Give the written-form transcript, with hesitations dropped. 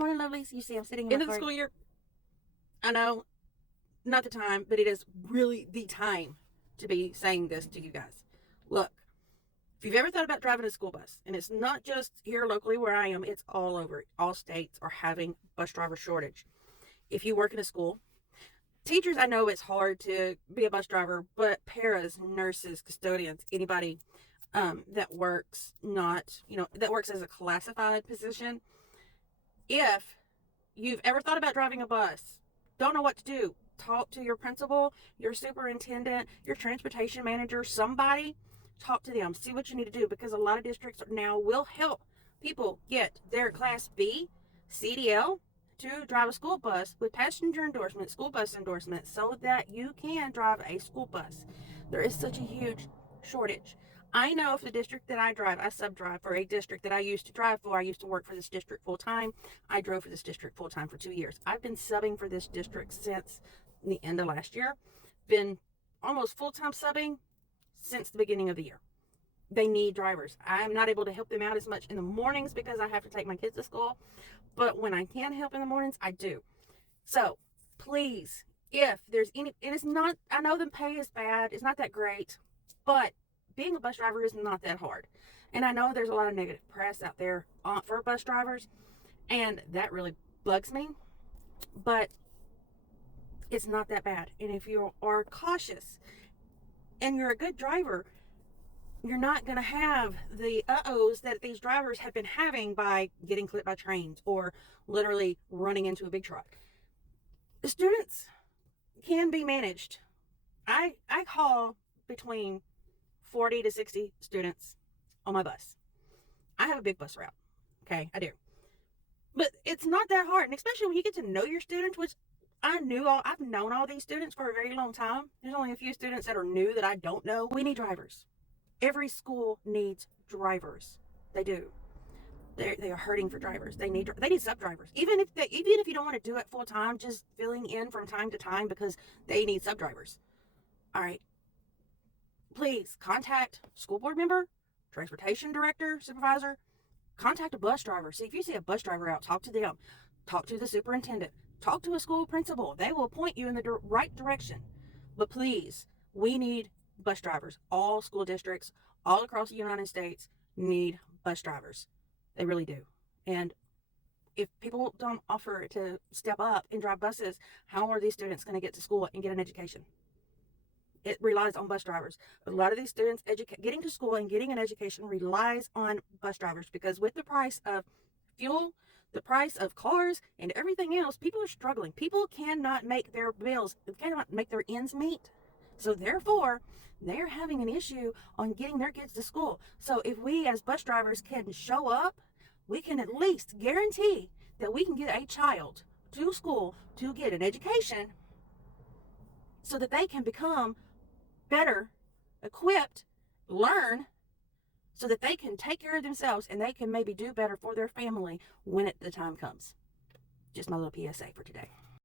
morning, lovelies. You see, I'm sitting in End my of the car. school year. I know, not the time, but it is really the time to be saying this to you guys. Look, if you've ever thought about driving a school bus, and it's not just here locally where I am, it's all over. All states are having bus driver shortage. If you work in a school, teachers, I know it's hard to be a bus driver, but paras, nurses, custodians, anybody that works that works as a classified position, if you've ever thought about driving a bus, don't know what to do, talk to your principal, your superintendent, your transportation manager, somebody. Talk to them, see what you need to do, because a lot of districts now will help people get their Class B CDL to drive a school bus with passenger endorsement, school bus endorsement, so that you can drive a school bus. There is such a huge shortage. I know for the district that I drive, I sub-drive for a district that I used to drive for. I used to work for this district full-time. I drove for this district full-time for 2 years. I've been subbing for this district since the end of last year. Been almost full-time subbing since the beginning of the year. They need drivers. I'm not able to help them out as much in the mornings because I have to take my kids to school. But when I can help in the mornings, I do. So please, if there's any, and it's not, I know the pay is bad. It's not that great, but being a bus driver is not that hard. And I know there's a lot of negative press out there for bus drivers, and that really bugs me. But it's not that bad. And if you are cautious and you're a good driver, you're not going to have the uh-ohs that these drivers have been having by getting clipped by trains or literally running into a big truck. The students can be managed. I haul between 40 to 60 students on my bus. I have a big bus route. Okay, I do. But it's not that hard. And especially when you get to know your students, which I've known all these students for a very long time. There's only a few students that are new that I don't know. We need drivers. Every school needs drivers. They do. They are hurting for drivers. They need sub drivers. Even if you don't want to do it full time, just filling in from time to time because they need sub drivers. All right. Please contact school board member, transportation director, supervisor. Contact a bus driver. See if you see a bus driver out, talk to them. Talk to the superintendent. Talk to a school principal. They will point you in the right direction. But please, we need bus drivers. All school districts all across the United States need bus drivers. They really do. And if people don't offer to step up and drive buses, how are these students going to get to school and get an education? It relies on bus drivers. A lot of these students getting to school and getting an education relies on bus drivers, because with the price of fuel, the price of cars, and everything else, people are struggling. People cannot make their bills, cannot make their ends meet. So therefore, they're having an issue on getting their kids to school. So if we as bus drivers can show up, we can at least guarantee that we can get a child to school to get an education so that they can become better equipped, learn, so that they can take care of themselves and they can maybe do better for their family when the time comes. Just my little PSA for today.